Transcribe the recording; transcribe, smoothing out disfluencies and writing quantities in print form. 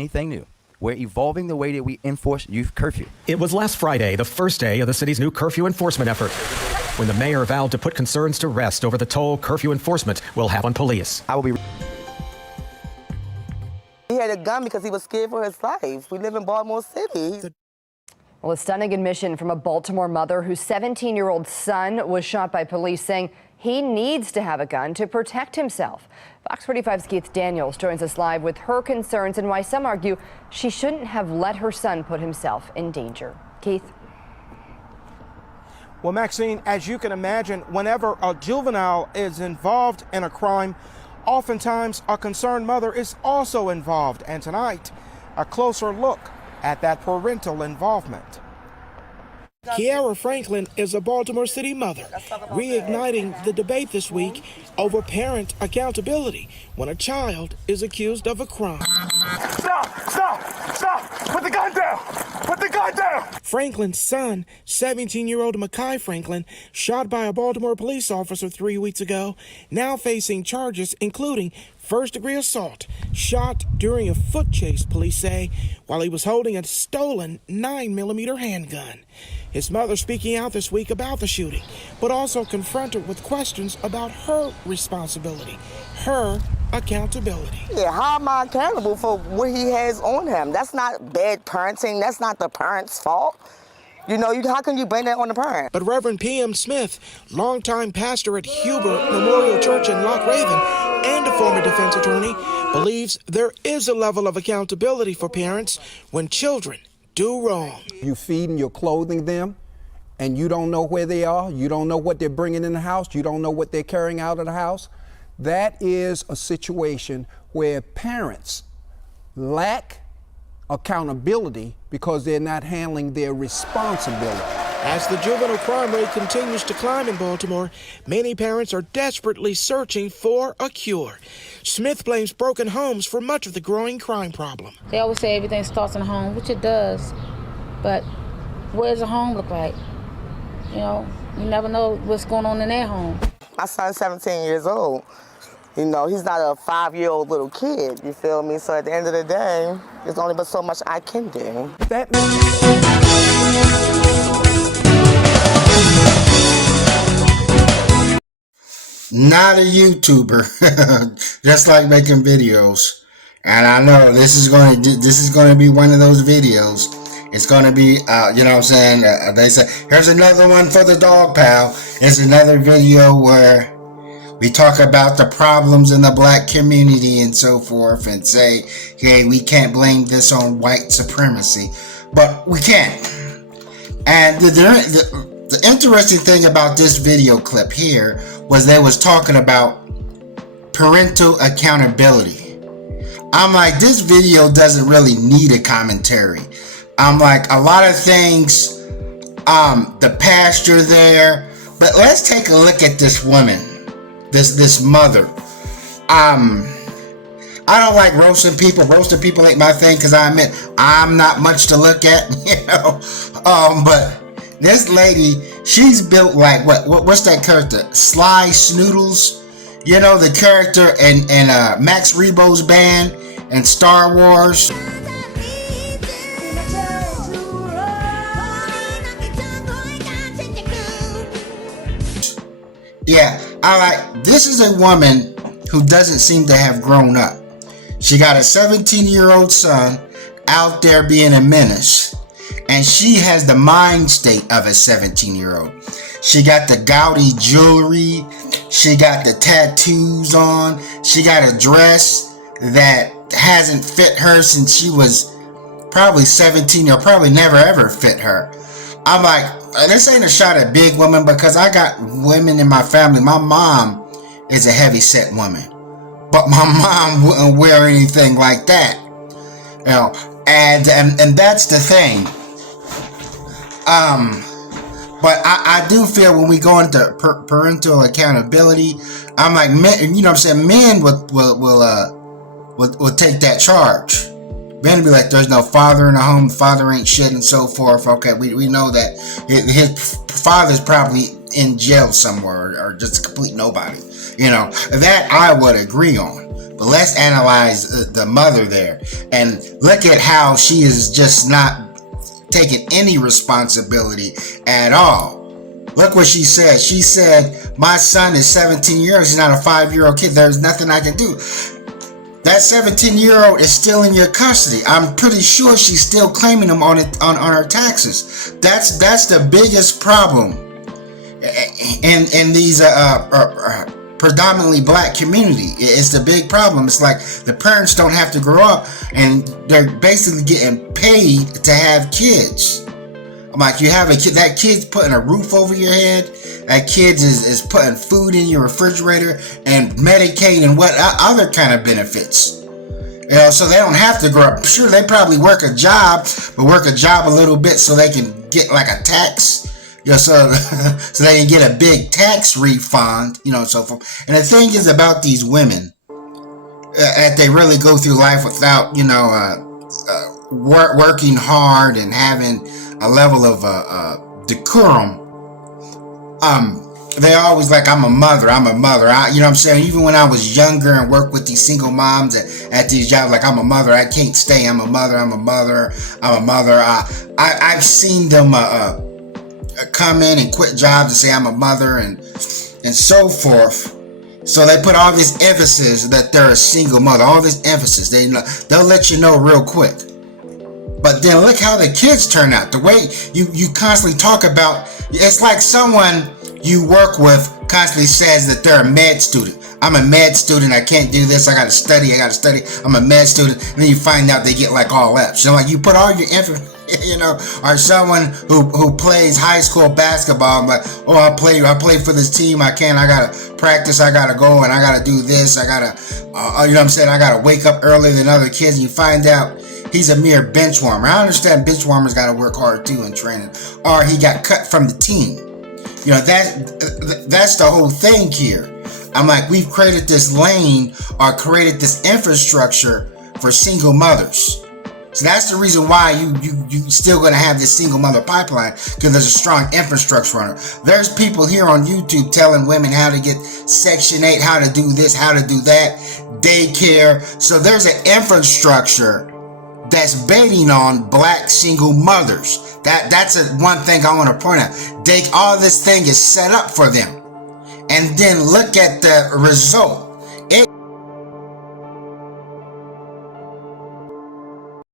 anything new. We're evolving the way that we enforce youth curfew. It was last Friday, the first day of the city's new curfew enforcement effort, when the mayor vowed to put concerns to rest over the toll curfew enforcement will have on police. I will be. He had a gun because he was scared for his life. We live in Baltimore City. Well, a stunning admission from a Baltimore mother whose 17-year-old son was shot by police, saying he needs to have a gun to protect himself. Fox 45's Keith Daniels joins us live with her concerns and why some argue she shouldn't have let her son put himself in danger. Keith? Well, Maxine, as you can imagine, whenever a juvenile is involved in a crime, oftentimes a concerned mother is also involved. And tonight, a closer look at that parental involvement. Kiara Franklin is a Baltimore City mother, reigniting the debate this week over parent accountability when a child is accused of a crime. Stop! Put the gun down! Put the gun down! Franklin's son, 17-year-old Mekhi Franklin, shot by a Baltimore police officer 3 weeks ago, now facing charges including first-degree assault, shot during a foot chase, police say, while he was holding a stolen 9mm handgun. His mother speaking out this week about the shooting, but also confronted with questions about her responsibility, her accountability. Yeah, how am I accountable for what he has on him? That's not bad parenting. That's not the parent's fault. You know, how can you blame that on the parent? But Reverend P.M. Smith, longtime pastor at Huber Memorial Church in Loch Raven and a former defense attorney, believes there is a level of accountability for parents when children do wrong. You feeding, you're clothing them, and you don't know where they are. You don't know what they're bringing in the house. You don't know what they're carrying out of the house. That is a situation where parents lack accountability because they're not handling their responsibility. As the juvenile crime rate continues to climb in Baltimore, many parents are desperately searching for a cure. Smith blames broken homes for much of the growing crime problem. They always say everything starts in the home, which it does, but what does a home look like? You know, you never know what's going on in their home. My son's 17 years old. You know, he's not a 5-year-old little kid, you feel me? So at the end of the day, there's only but so much I can do. Not a YouTuber, just like making videos. And I know this is going to be one of those videos. It's going to be, you know what I'm saying? They say, here's another one for the dog pal. It's another video where we talk about the problems in the black community and so forth and say, hey, we can't blame this on white supremacy. But we can. And the interesting thing about this video clip here was they was talking about parental accountability. I'm like, this video doesn't really need a commentary. I'm like, a lot of things, the pasture there, but let's take a look at this woman, this mother. I don't like roasting people. Roasting people ain't my thing because I admit I'm not much to look at, you know. But this lady, she's built like what's that character? Sly Snoodles, you know, the character in Max Rebo's band and Star Wars. Yeah, this is a woman who doesn't seem to have grown up. She got a 17-year-old son out there being a menace, and she has the mind state of a 17-year-old. She got the gaudy jewelry, she got the tattoos on, she got a dress that hasn't fit her since she was probably 17, or probably never ever fit her. I'm like, this ain't a shot at big women because I got women in my family. My mom is a heavy set woman, but my mom wouldn't wear anything like that, you know. And that's the thing. But I do feel when we go into parental accountability, I'm like, men, you know what I'm saying, men will take that charge. Men will be like, there's no father in the home, father ain't shit and so forth. Okay, we know that his father's probably in jail somewhere or just a complete nobody. You know, that I would agree on. But let's analyze the mother there and look at how she is just not taking any responsibility at all. Look what she said. She said, my son is 17 years old. He's not a 5-year-old kid. There's nothing I can do. That 17-year-old is still in your custody. I'm pretty sure she's still claiming him on her taxes. That's the biggest problem in these predominantly black community. It's the big problem. It's like the parents don't have to grow up and they're basically getting paid to have kids. I'm like, you have a kid, that kid's putting a roof over your head, that kid is putting food in your refrigerator and Medicaid and what other kind of benefits. You know, so they don't have to grow up. Sure, they probably work a job, but work a job a little bit so they can get like a tax, you know, so they can get a big tax refund, you know, and so forth. And the thing is about these women, that they really go through life without, you know, working hard and having a level of decorum. They always like, I'm a mother. You know what I'm saying? Even when I was younger and worked with these single moms at these jobs, like, I'm a mother. I can't stay. I'm a mother. I've seen them come in and quit jobs and say I'm a mother and so forth. So they put all this emphasis that they're a single mother. All this emphasis. They'll let you know real quick. But then look how the kids turn out. The way you constantly talk about, it's like someone you work with constantly says that they're a med student. I'm a med student. I can't do this. I gotta study. I'm a med student. And then you find out they get like all F's. So like you put all your emphasis, you know, or someone who plays high school basketball. I'm like, oh, I play for this team. I gotta practice. I gotta go and I gotta do this. I gotta, you know what I'm saying? I gotta wake up earlier than other kids. And you find out he's a mere bench warmer. I understand bench warmers got to work hard too in training, or he got cut from the team. You know, that's the whole thing here. I'm like, we've created this lane or created this infrastructure for single mothers. So that's the reason why you still going to have this single mother pipeline, because there's a strong infrastructure on it. There's people here on YouTube telling women how to get Section 8, how to do this, how to do that, daycare. So there's an infrastructure that's baiting on black single mothers. That's one thing I want to point out. All this thing is set up for them. And then look at the result.